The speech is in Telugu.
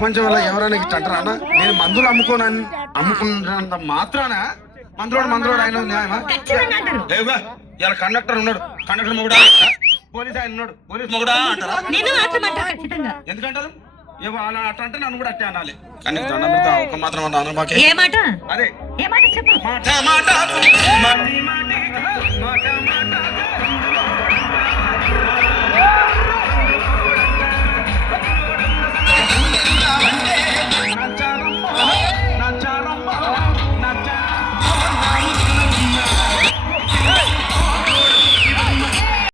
ప్రపంచంలో ఎవరైనా ఇట్లా అంటారా అన్న? నేను మందులు అమ్ముకున్నంత మాత్రాన మందులోడు ఆయన న్యాయమా? లేవుగా ఇలా కండక్టర్ ఉన్నాడు, కండక్టర్ మొగుడా, పోలీస్ ఆయన ఉన్నాడు, పోలీస్ మొగుడా అంటారా? ఎందుకంటారు? ఏవో అలా అట్లా అంటే నన్ను కూడా అట్టే అనాలి. కానీ దండం పెడతా ఒక్క మాత్రం అన్నాను మాకే. ఏ మాట? అదే ఏ మాట చెప్పు. మాట మాట